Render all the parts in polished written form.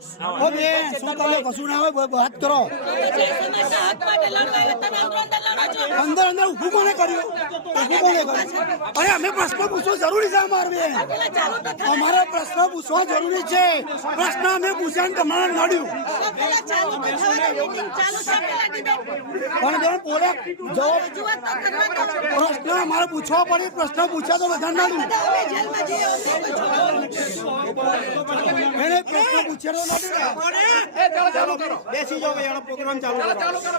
શું તમે કશું ના હોય વાત કરો અંદર અંદર ઊભું કોને કર્યું અરે અમે પ્રશ્ન પૂછવો જરૂરી છે અમારે પ્રશ્ન પૂછવા જરૂરી છે પ્રશ્ન અમે પૂછ્યા ને તમારે નડ્યું પણ બેન બોલે પ્રશ્ન અમારે પૂછવા પડે પ્રશ્ન પૂછ્યા તો બધા નડ્યું એને પ્રશ્ન પૂછ્યા બેસી જાઓ એનો પ્રોગ્રામ ચાલુ કરો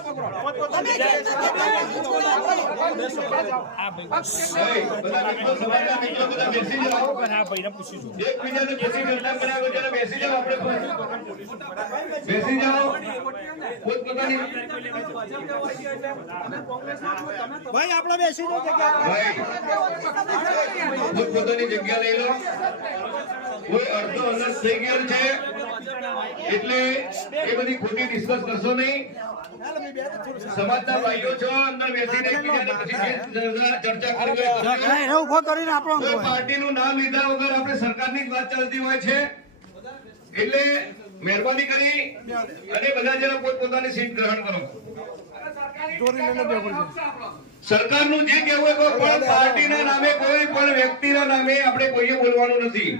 ભાઈ આપણે બેસી જાઓ પોતાની જગ્યા લઈ લો કોઈ અડધો અલગ થઈ ગયો છે એટલે એ બધી ખોટી ડિસ્કસ કરશો નહીં સમાજના ભાઈઓ છો અંદર બેસીને ચર્ચા કરવી ઉભો કરીને આપણો પાર્ટીનું નામ લીધા વગર આપણે સરકારની જ વાત ચાલતી હોય છે એટલે મહેરબાની કરી અને બધા જણા પોતપોતાની સીટ ગ્રહણ કરો સરકારનું જે કહેવું હોય પણ પાર્ટીના નામે કોઈ પણ વ્યક્તિના નામે આપણે કોઈએ બોલવાનું નથી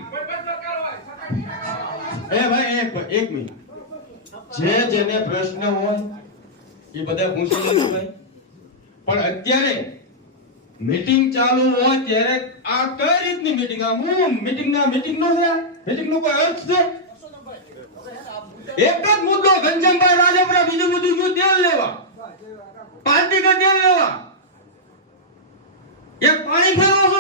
ભાઈ એક મિનિટ જે જેને પ્રશ્ન હોય એ બધા પૂછી લેજો ભાઈ પણ અત્યારે મીટિંગ ચાલુ હોય ત્યારે આ કઈ રીતની મીટિંગ આ હું મીટિંગ નો છે મીટિંગ નો કોઈ અર્થ છે એક જ મુદ્દો ઘનશ્યામભાઈ રાજપરા બીજું બધું શું તેલ લેવા પાર્ટી કા તેલ લેવા એક પાણી ફેરવો